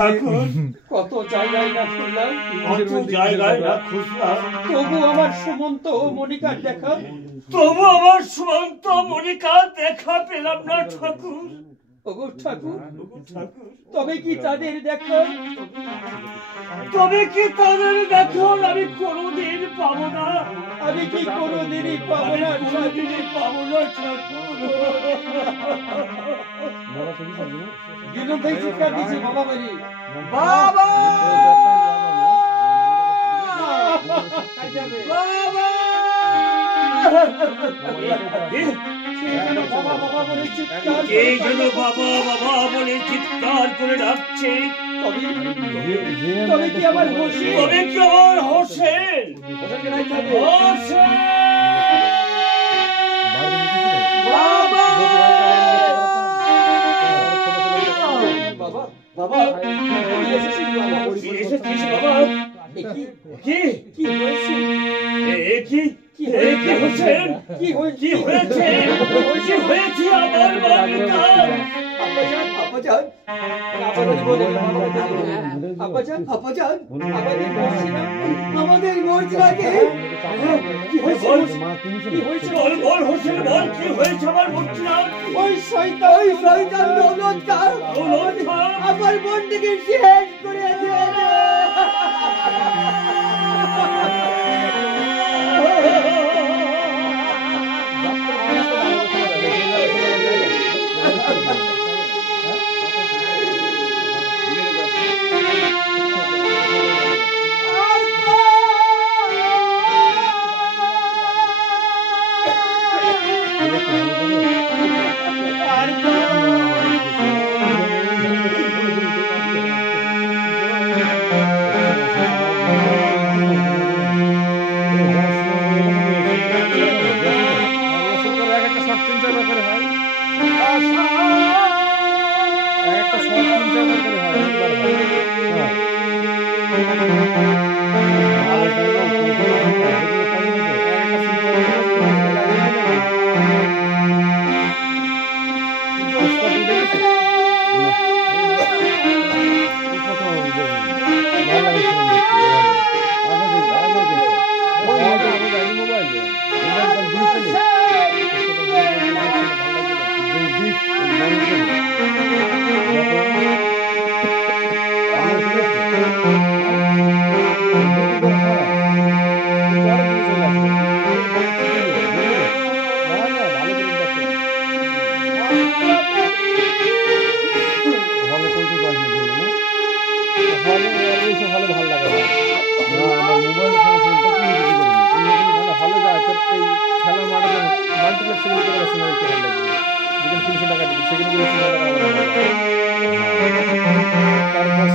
ঠাকুর কত জায়গায় না খুললাম, কত জায়গায় না খুঁজলাম, তবু আমার সুমন্ত ও মনিকার দেখা, তবু আমার সুমন্ত মনিকার দেখা পেলাম না ঠাকুর। ওগো ঠাকুর, ঠাকুর তবে কি তাদের দেখা, তবে কি তাদের দেখা আমি কোনোদিন পাবো না, আমি কি কোনোদিনই পাবো না, কোনোদিনই পাবো না ঠাকুর। দিন থেকে চিৎকার দিচ্ছি বাবা বলি, বাবা বাবা, বাবা বাবা বলে চিৎকার, কে যেন বাবা বাবা বলে চিৎকার করে ডাকছে। তবে কি আমার হোসেন, তবে কি আমার হোসেন, হোসেন বাবা বাবা বাবা এসেছিস বাবা? কি কি কি হয়েছে, কি কি হোসেন, কি হয়েছে, কি হয়েছে আমার বাবার? আব্বাজান আব্বাজান আব্বাজান বলে, আব্বাজান আব্বাজান আমাদের মর্জিনাকে কি হয়েছে, কি হয়েছে, বল বল হোসেন বল, কি হয়েছে আমার মর্জিনা? ওই শয়তান দৌলত খান আমার বন্ধুকে শেষ করে দিয়েছে। তারপর